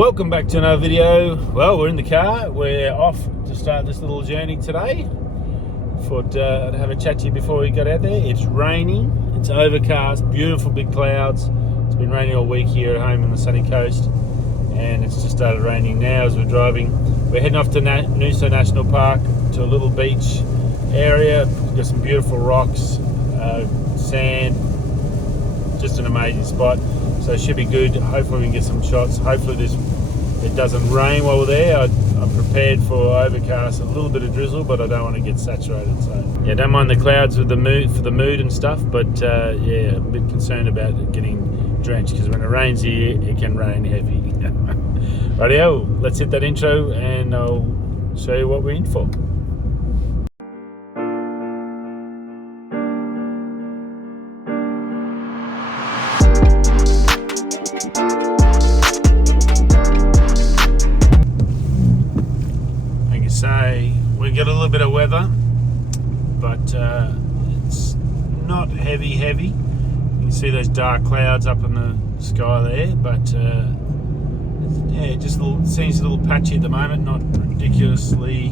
Welcome back to another video. Well, we're in the car. We're off to start this little journey today. Thought I'd have a chat to you before we got out there. It's raining, it's overcast, beautiful big clouds. It's been raining all week here at home on the sunny coast, and it's just started raining now as we're driving. We're heading off to Noosa National Park, to a little beach area. We've got some beautiful rocks, sand, just an amazing spot. So it should be good. Hopefully we can get some shots. Hopefully it doesn't rain while we're there. I'm prepared for overcast, a little bit of drizzle, but I don't want to get saturated. So yeah, don't mind the clouds with the mood for the mood and stuff. But yeah, I'm a bit concerned about getting drenched because when it rains here, it can rain heavy. Rightio, let's hit that intro and I'll show you what we're in for. We get a little bit of weather, but it's not heavy. You can see those dark clouds up in the sky there, but yeah, it just seems a little patchy at the moment, not ridiculously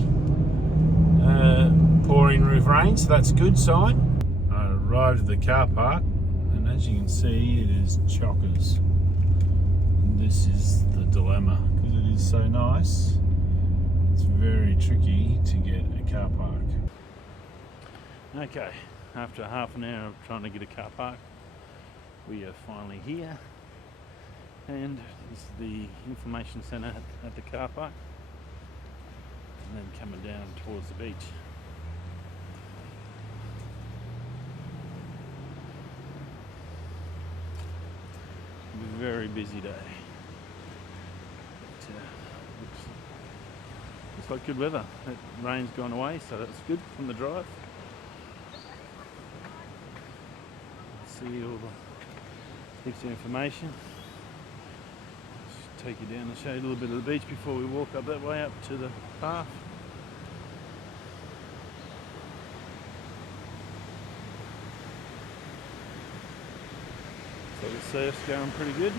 pouring roof rain, so that's a good sign. I arrived at the car park, and as you can see, it is chockers. And this is the dilemma, because it is so nice. It's very tricky to get a car park. Okay, after half an hour of trying to get a car park, we are finally here, and this is the information centre at the car park, and then coming down towards the beach. Very busy day. Looks like good weather. That rain's gone away, so that's good from the drive. See all the heaps of information. Just take you down and show you a little bit of the beach before we walk up that way up to the path. So the surf's going pretty good.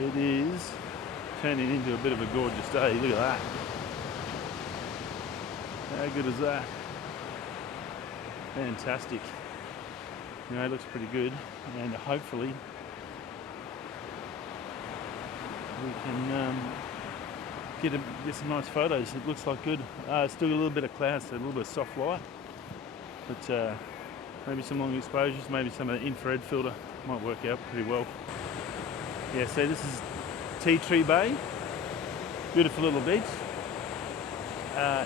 It is turning into a bit of a gorgeous day. Look at that. How good is that? Fantastic. You know, it looks pretty good, and hopefully we can get some nice photos. It looks like good. Still a little bit of clouds, so a little bit of soft light, but maybe some long exposures, maybe some of the infrared filter might work out pretty well. Yeah, so this is Tea Tree Bay, beautiful little beach.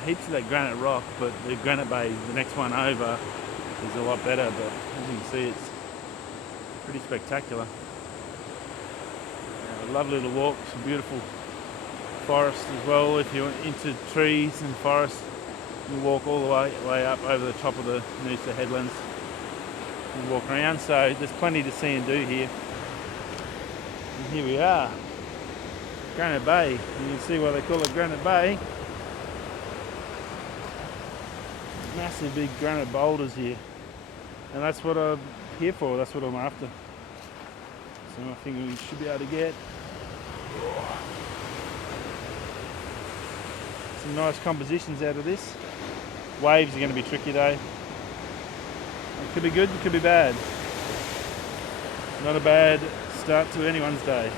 Heaps of that granite rock, but the Granite Bay, the next one over, is a lot better, but as you can see, it's pretty spectacular. A lovely little walk, some beautiful forest as well. If you're into trees and forest, you walk all the way up over the top of the Noosa headlands and walk around, so there's plenty to see and do here. And here we are, Granite Bay. You can see why they call it Granite Bay. Massive big granite boulders here, and that's what I'm here for. That's what I'm after. So I think we should be able to get some nice compositions out of this. Waves are going to be tricky though. It could be good, it could be bad. Not a bad start to anyone's day.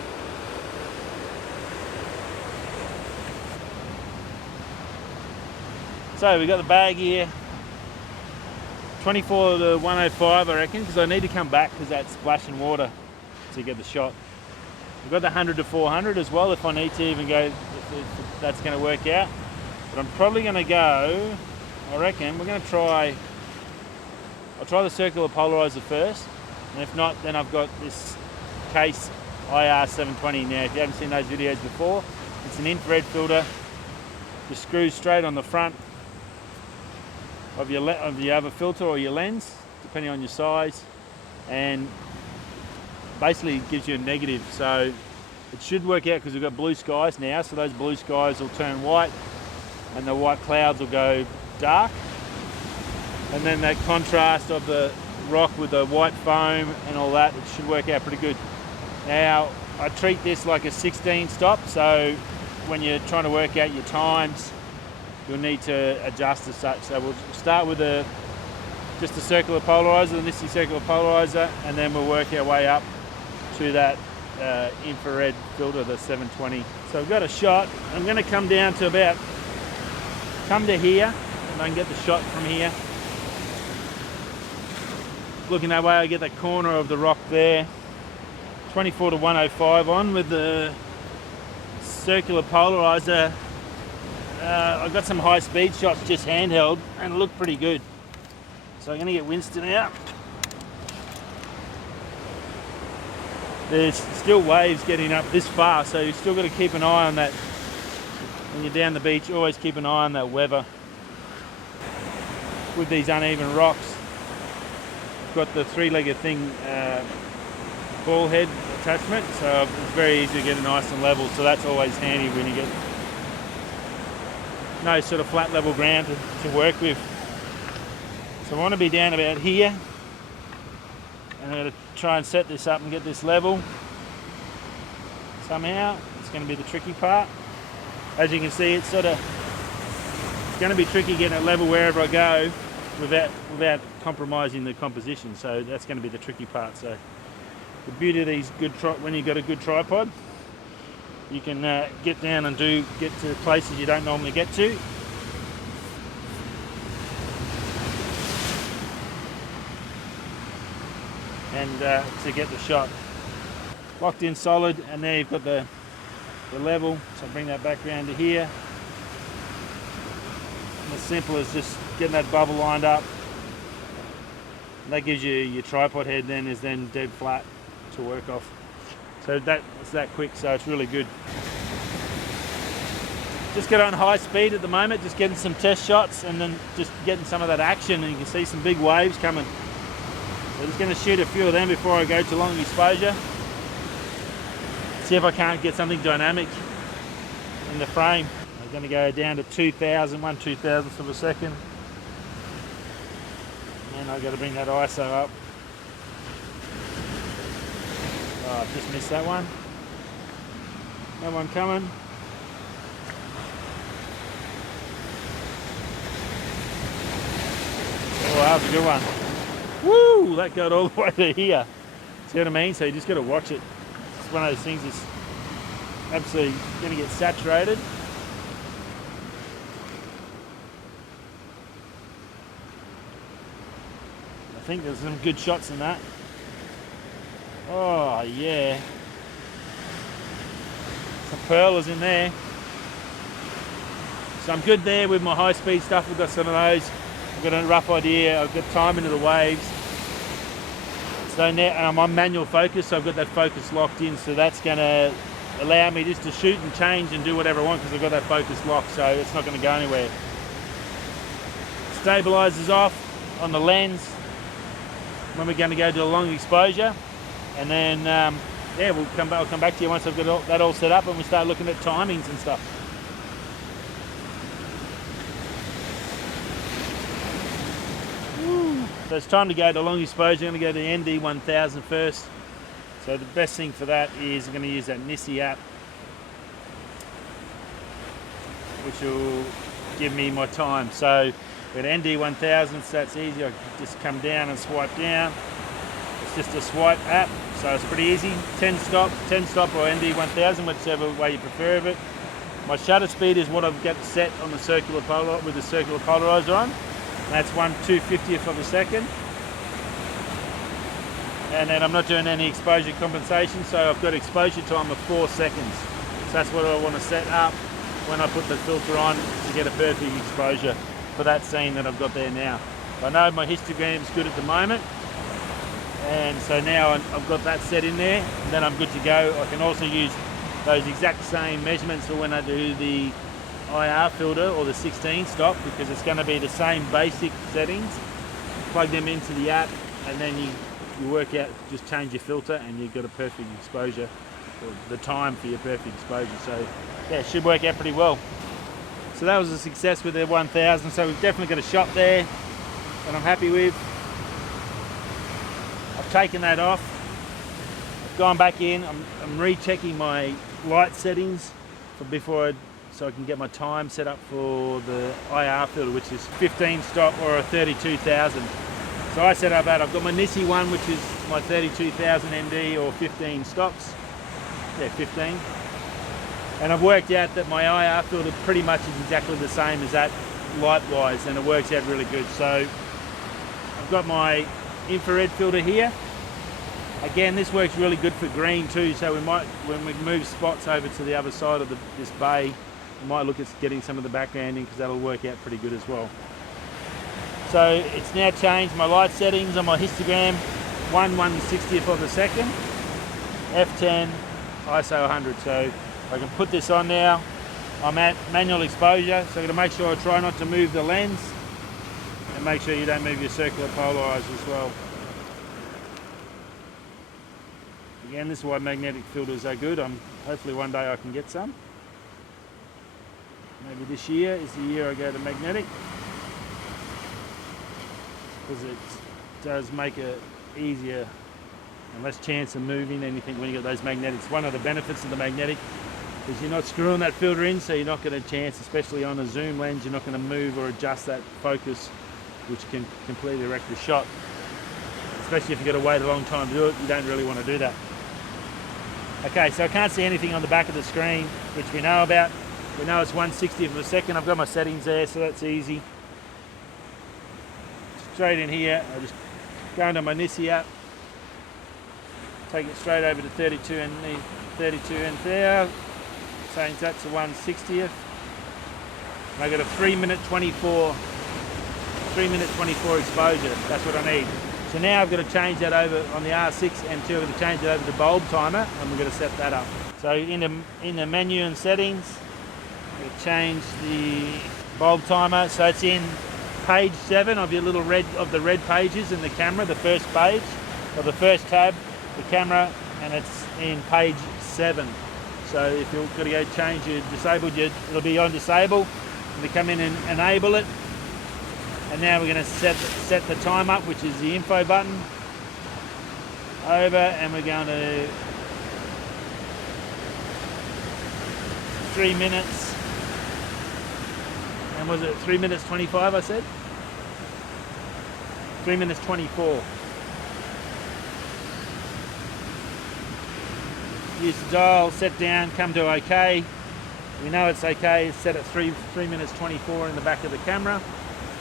So we got the bag here, 24 to 105 I reckon, because I need to come back because that's splashing water to get the shot. We've got the 100 to 400 as well if I need to even go, if that's going to work out. But I'm probably going to go, I reckon, I'll try the circular polarizer first, and if not, then I've got this Case IR 720 now. If you haven't seen those videos before, it's an infrared filter. The screws straight on the front of your other filter or your lens, depending on your size, and basically it gives you a negative. So it should work out because we've got blue skies now, so those blue skies will turn white and the white clouds will go dark. and then that contrast of the rock with the white foam and all that, it should work out pretty good. Now, I treat this like a 16 stop, so when you're trying to work out your times, you'll need to adjust as such. So we'll start with just a circular polarizer, the Noosa circular polarizer, and then we'll work our way up to that infrared filter, the 720. So I've got a shot. I'm going to come down to come to here, and I can get the shot from here. Looking that way, I get the corner of the rock there. 24 to 105 on with the circular polarizer. I've got some high speed shots just handheld and look pretty good. So I'm going to get Winston out. There's still waves getting up this far, so you've still got to keep an eye on that. When you're down the beach, always keep an eye on that weather. With these uneven rocks, I've got the three-legged thing ball head attachment, so it's very easy to get it nice and level, so that's always handy when you get no sort of flat level ground to work with. So I want to be down about here, and I'm going to try and set this up and get this level somehow. It's going to be the tricky part. As you can see, it's going to be tricky getting it level wherever I go without compromising the composition, so that's going to be the tricky part. So the beauty of these when you've got a good tripod, you can get down and get to places you don't normally get to. And to get the shot. Locked in solid, and there you've got the level, so bring that back round to here. And as simple as just getting that bubble lined up. And that gives you your tripod head is then dead flat to work off. So it's that quick, so it's really good. Just get on high speed at the moment, just getting some test shots and then just getting some of that action, and you can see some big waves coming. So just going to shoot a few of them before I go to long exposure. See if I can't get something dynamic in the frame. I'm going to go down to 1/2000th of a second. And I've got to bring that ISO up. Oh, I've just missed that one. No one coming. Oh, that was a good one. Woo! That got all the way to here. See what I mean? So you just got to watch it. It's one of those things that's absolutely going to get saturated. I think there's some good shots in that. Oh yeah. Some pearlers in there. So I'm good there with my high speed stuff. We've got some of those. I've got a rough idea. I've got time into the waves. So now, and I'm on manual focus, so I've got that focus locked in. So that's going to allow me just to shoot and change and do whatever I want because I've got that focus locked. So it's not going to go anywhere. Stabilizer's off on the lens when we're going to go to a long exposure, and then yeah, I'll come back to you once I've got that all set up and we start looking at timings and stuff. So it's time to go to long exposure. I'm going to go to the ND 1000 first. So the best thing for that is I'm going to use that Noosa app, which will give me my time. So with ND 1000, so that's easy. I can just come down and swipe down. It's just a swipe app, so it's pretty easy. 10 stop or ND 1000, whichever way you prefer of it. My shutter speed is what I've got set on the circular with the circular polarizer on. That's 1/250th of a second. And then I'm not doing any exposure compensation, so I've got exposure time of 4 seconds. So that's what I want to set up when I put the filter on to get a perfect exposure for that scene that I've got there now. I know my histogram is good at the moment, and so now I've got that set in there, and then I'm good to go. I can also use those exact same measurements for when I do the IR filter or the 16 stop, because it's going to be the same basic settings. Plug them into the app, and then you work out, just change your filter, and you've got a perfect exposure, or the time for your perfect exposure. So yeah, it should work out pretty well. So that was a success with the 1000. So we've definitely got a shot there. that I'm happy with. I've taken that off, I've gone back in, I'm rechecking my light settings so I can get my time set up for the IR filter, which is 15 stop or a 32,000. So I set up that. I've got my Nissi one, which is my 32,000 ND or 15 stops. Yeah, 15. And I've worked out that my IR filter pretty much is exactly the same as that light-wise, and it works out really good. So I've got my infrared filter here. Again, this works really good for green too, so we might, when we move spots over to the other side of this bay, we might look at getting some of the background in, because that'll work out pretty good as well. So it's now changed my light settings on my histogram, 1/160th of a second, f10, ISO 100. So I can put this on now. I'm at manual exposure, so I'm going to make sure I try not to move the lens, and make sure you don't move your circular polarizer as well. Again, this is why magnetic filters are good. Hopefully one day I can get some. Maybe this year is the year I go to magnetic, because it does make it easier and less chance of moving anything when you got those magnetics. One of the benefits of the magnetic is you're not screwing that filter in, so you're not going to chance, especially on a zoom lens, you're not going to move or adjust that focus, which can completely wreck the shot. Especially if you've got to wait a long time to do it, you don't really want to do that. Okay, so I can't see anything on the back of the screen, which we know about. We know it's 1/60th of a second. I've got my settings there, so that's easy. Straight in here, I just go into my Nissi app, take it straight over to 32 and there, change that to 1/60th. And I got a 3-minute 24 exposure. That's what I need. So now I've got to change that over on the R6 M2. I'm going to change it over to bulb timer, and we're going to set that up. So in the menu and settings, I'm going to change the bulb timer. So it's in page 7 of your little red pages in the camera, the first page, or the first tab, the camera, and it's in page 7. So if you've got to go change your disabled, it'll be on disable, and to come in and enable it. And now we're going to set the time up, which is the info button, over, and we're going to 3 minutes, and was it 3 minutes 25 I said? 3 minutes 24. Use the dial, set down, come to OK. We know it's OK, it's set at 3 minutes 24 in the back of the camera.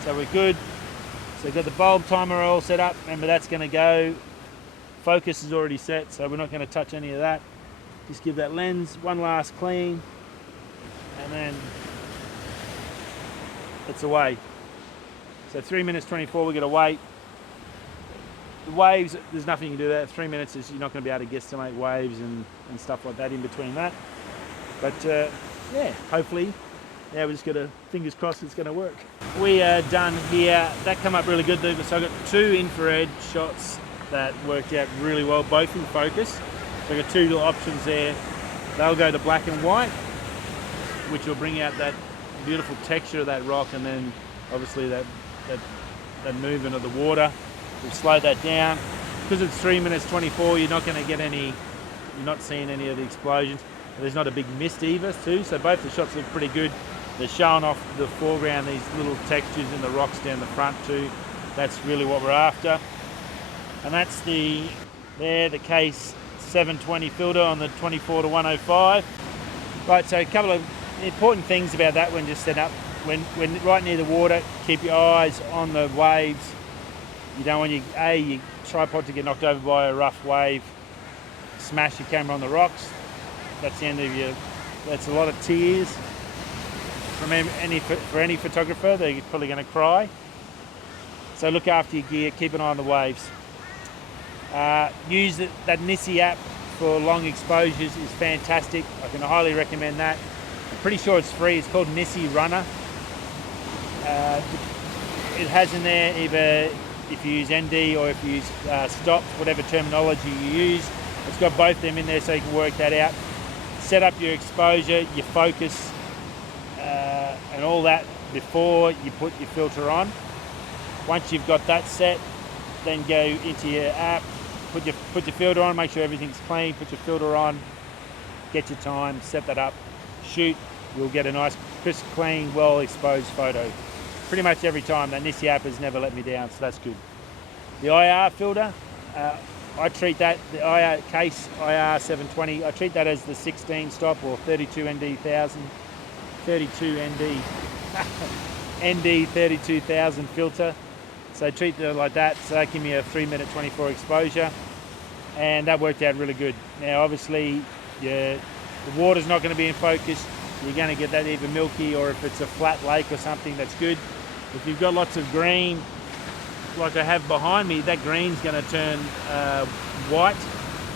So we're good. So we've got the bulb timer all set up. Remember, that's going to go. Focus is already set, so we're not going to touch any of that. Just give that lens one last clean, and then it's away. So 3 minutes 24, we're going to wait. The waves, there's nothing you can do there. 3 minutes is, you're not going to be able to guesstimate waves and stuff like that in between that. But yeah, hopefully, yeah, we just got to, fingers crossed it's going to work. We are done here. That come up really good. So I got 2 infrared shots that worked out really well, both in focus. So I got 2 little options there. They'll go to black and white, which will bring out that beautiful texture of that rock, and then obviously that movement of the water. We'll slow that down. Because it's 3 minutes 24, you're not going to get any, you're not seeing any of the explosions. There's not a big mist either too, so both the shots look pretty good. They're showing off the foreground, these little textures in the rocks down the front too. That's really what we're after. And that's the case 720 filter on the 24 to 105. Right, so a couple of important things about that when just set up. When right near the water, keep your eyes on the waves. You don't want your tripod to get knocked over by a rough wave, smash your camera on the rocks. That's the end of your, that's a lot of tears for any photographer. They're probably going to cry. So look after your gear, keep an eye on the waves. Use that Nissi app for long exposures is fantastic. I can highly recommend that. I'm pretty sure it's free. It's called Nissi Runner. It has in there either if you use ND or if you use stops, whatever terminology you use. It's got both of them in there so you can work that out. Set up your exposure, your focus, and all that before you put your filter on. Once you've got that set, then go into your app, put your filter on, make sure everything's clean, put your filter on, get your time, set that up, shoot. You'll get a nice, crisp, clean, well-exposed photo. Pretty much every time. That Nissi app has never let me down, so that's good. The IR filter, I treat that, the IR case, IR 720, I treat that as the 16 stop or 32 ND 1000, 32 ND, ND 32,000 filter. So treat it like that, so that give me a 3-minute 24 exposure, and that worked out really good. Now obviously the water's not going to be in focus, you're going to get that either milky, or if it's a flat lake or something, that's good. If you've got lots of green, like I have behind me, that green's going to turn white,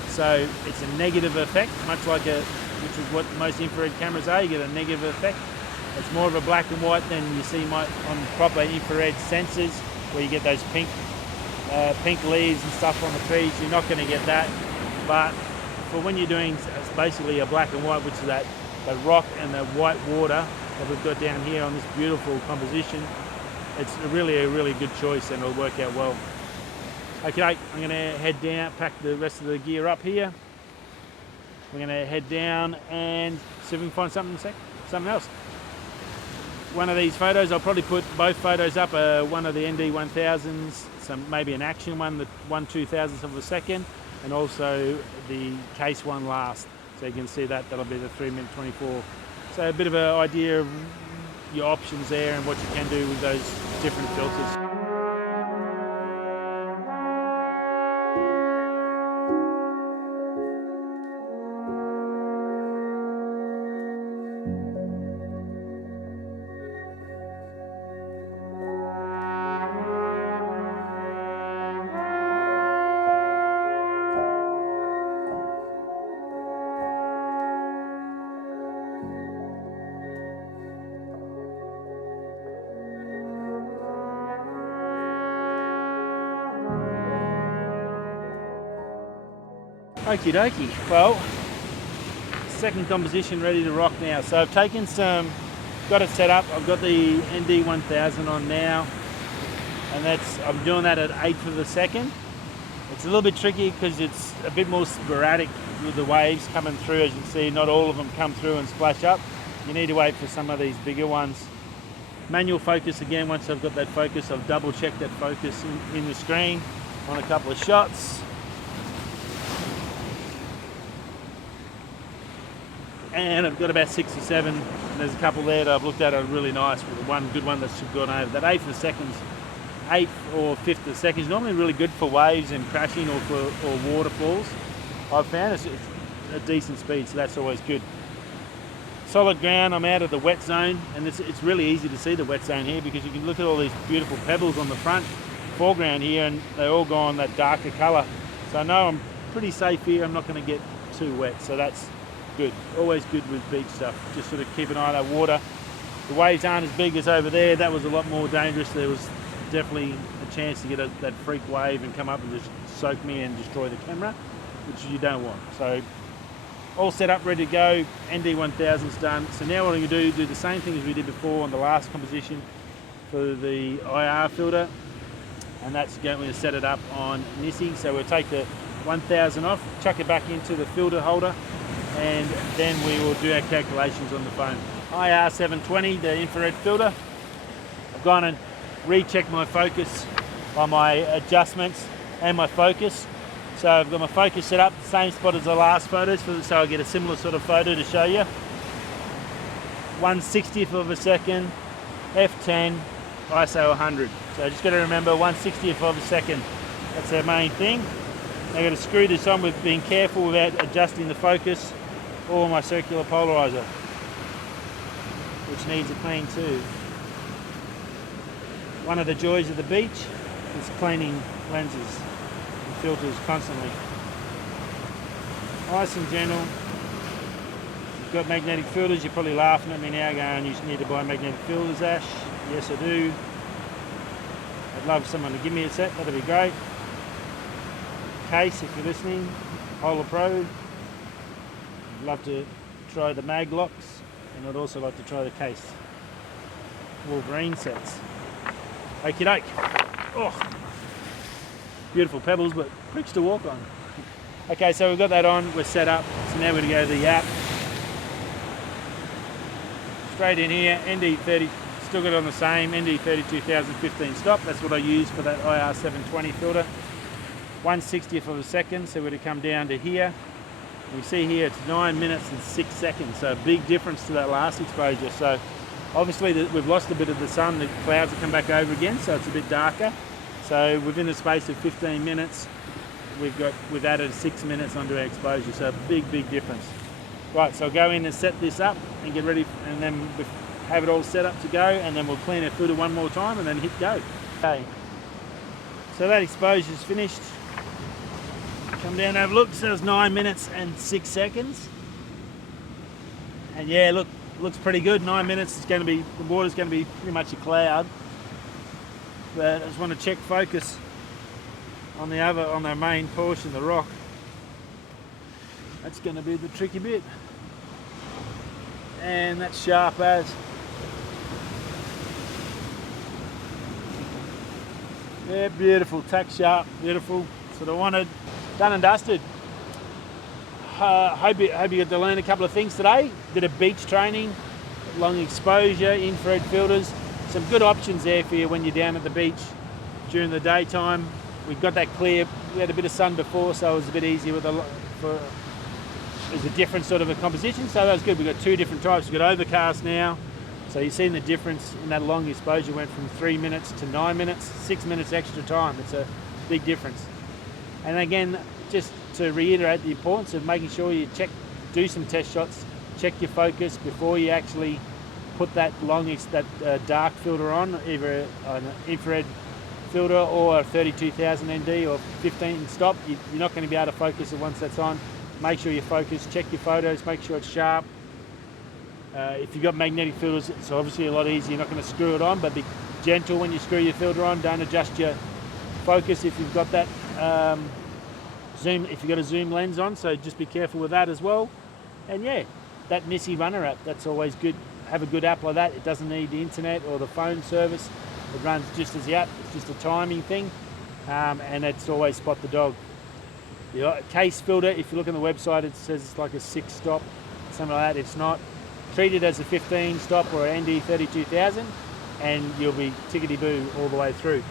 so it's a negative effect, much like which is what most infrared cameras are. You get a negative effect. It's more of a black and white than you see on proper infrared sensors, where you get those pink leaves and stuff on the trees. You're not going to get that, but for when you're doing basically a black and white, which is that rock and the white water that we've got down here on this beautiful composition, it's a really good choice, and it'll work out well. Okay, I'm going to head down, pack the rest of the gear up here. We're going to head down and see if we can find something else. One of these photos, I'll probably put both photos up, one of the ND 1000s, maybe an action one, the 1/2000th of a second, and also the case one last. So you can see that'll be the 3-minute 24. So a bit of an idea of your options there and what you can do with those different filters. Okie dokie. Well, second composition ready to rock now. So I've taken got it set up. I've got the ND 1000 on now, and I'm doing that at 1/8 of a second. It's a little bit tricky because it's a bit more sporadic with the waves coming through. As you can see, not all of them come through and splash up. You need to wait for some of these bigger ones. Manual focus again. Once I've got that focus, I've double checked that focus in the screen on a couple of shots. And I've got about 6 or 7, and there's a couple there that I've looked at are really nice, with one good one that's gone over. That 1/8 or 5th of a second is normally really good for waves and crashing or waterfalls. I've found it's a decent speed, so that's always good. Solid ground, I'm out of the wet zone, and it's really easy to see the wet zone here because you can look at all these beautiful pebbles on the foreground here, and they all go on that darker colour. So I know I'm pretty safe here, I'm not going to get too wet, so that's good. Always good with beach stuff. Just sort of keep an eye on that water. The waves aren't as big as over there. That was a lot more dangerous. There was definitely a chance to get that freak wave and come up and just soak me and destroy the camera, which you don't want. So all set up, ready to go. ND 1000's done. So now what I'm going to do the same thing as we did before on the last composition for the IR filter, and that's going to set it up on Nissi. So we'll take the 1000 off, chuck it back into the filter holder, and then we will do our calculations on the phone. IR 720, the infrared filter. I've gone and rechecked my focus on my adjustments and my focus. So I've got my focus set up, the same spot as the last photos, so I get a similar sort of photo to show you. 1/60th of a second, f10, ISO 100. So just got to remember 1/60th of a second. That's our main thing. I've got to screw this on with being careful without adjusting the focus or my circular polarizer, which needs a clean too. One of the joys of the beach is cleaning lenses and filters constantly. Nice and gentle. If you've got magnetic filters, you're probably laughing at me now going, you need to buy magnetic filters, Ash. Yes, I do. I'd love someone to give me a set, that'd be great. Case, if you're listening, Polar Pro. I'd love to try the mag locks, and I'd also like to try the case. Wolverine sets. Okie doke. Oh, beautiful pebbles, but bricks to walk on. Okay, so we've got that on, we're set up. So now we're going to go to the app. Straight in here, ND30, still got it on the same, ND32015 stop. That's what I use for that IR720 filter. 1/60th of a second, so we're going to come down to here. We see here it's 9 minutes and 6 seconds, so a big difference to that last exposure. So obviously we've lost a bit of the sun, the clouds have come back over again, so it's a bit darker. So within the space of 15 minutes, we've added 6 minutes onto our exposure, so a big difference. Right, so I'll go in and set this up and get ready, and then have it all set up to go, and then we'll clean our filter one more time and then hit go. Okay, so that exposure's finished. Come down and have a look. So it's 9 minutes and 6 seconds. And yeah, look, looks pretty good. 9 minutes. It's going to be, the water's going to be pretty much a cloud. But I just want to check focus on the main portion, the rock. That's going to be the tricky bit. And that's sharp as. Yeah, beautiful. Tack sharp, beautiful. So I wanted. Done and dusted. Hope you got to learn a couple of things today. Bit of beach training, long exposure, infrared filters. Some good options there for you when you're down at the beach during the daytime. We've got that clear. We had a bit of sun before, so it was a bit easier with there's a different sort of a composition, so that was good. We've got two different types. We've got overcast now. So you've seen the difference in that long exposure went from 3 minutes to 9 minutes, 6 minutes extra time. It's a big difference. And again, just to reiterate the importance of making sure you do some test shots, check your focus before you actually put that dark filter on, either an infrared filter or a 32,000 ND or 15 stop. You're not going to be able to focus it once that's on. Make sure you focus, check your photos, make sure it's sharp. If you've got magnetic filters, it's obviously a lot easier. You're not going to screw it on, but be gentle when you screw your filter on. Don't adjust your focus if you've got that zoom, if you've got a zoom lens on, so just be careful with that as well. And yeah, that Missy Runner app, that's always good. Have a good app like that. It doesn't need the internet or the phone service. It runs just as the app. It's just a timing thing, and it's always spot the dog. The case filter, if you look on the website, it says it's like a 6 stop, something like that. It's not. Treat it as a 15 stop or an ND 32,000, and you'll be tickety-boo all the way through.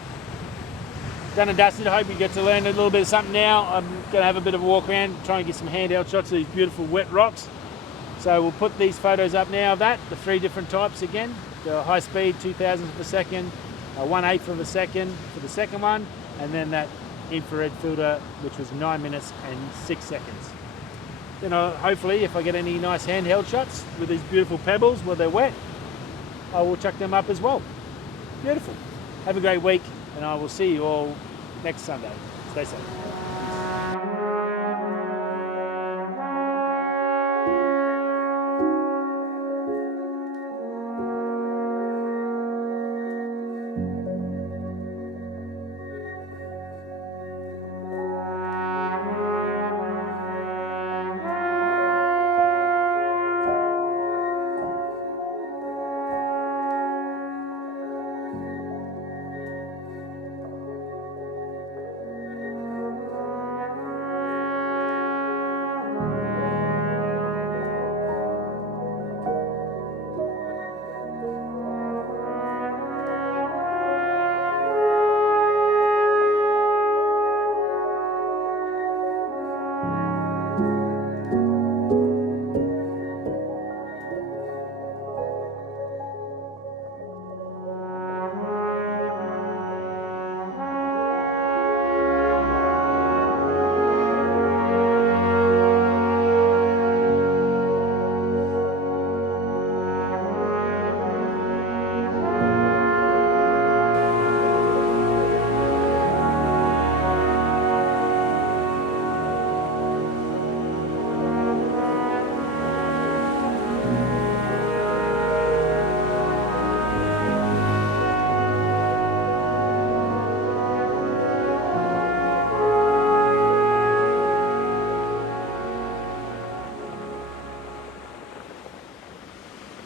Done and dusted. I hope you get to learn a little bit of something now. I'm going to have a bit of a walk around, try and get some handheld shots of these beautiful wet rocks. So we'll put these photos up now of that, the 3 different types again. The high speed, 2,000th of a second, 1/8 of a second for the second one, and then that infrared filter, which was 9 minutes and 6 seconds. Then hopefully, if I get any nice handheld shots with these beautiful pebbles while they're wet, I will chuck them up as well. Beautiful. Have a great week, and I will see you all next Sunday. Stay safe.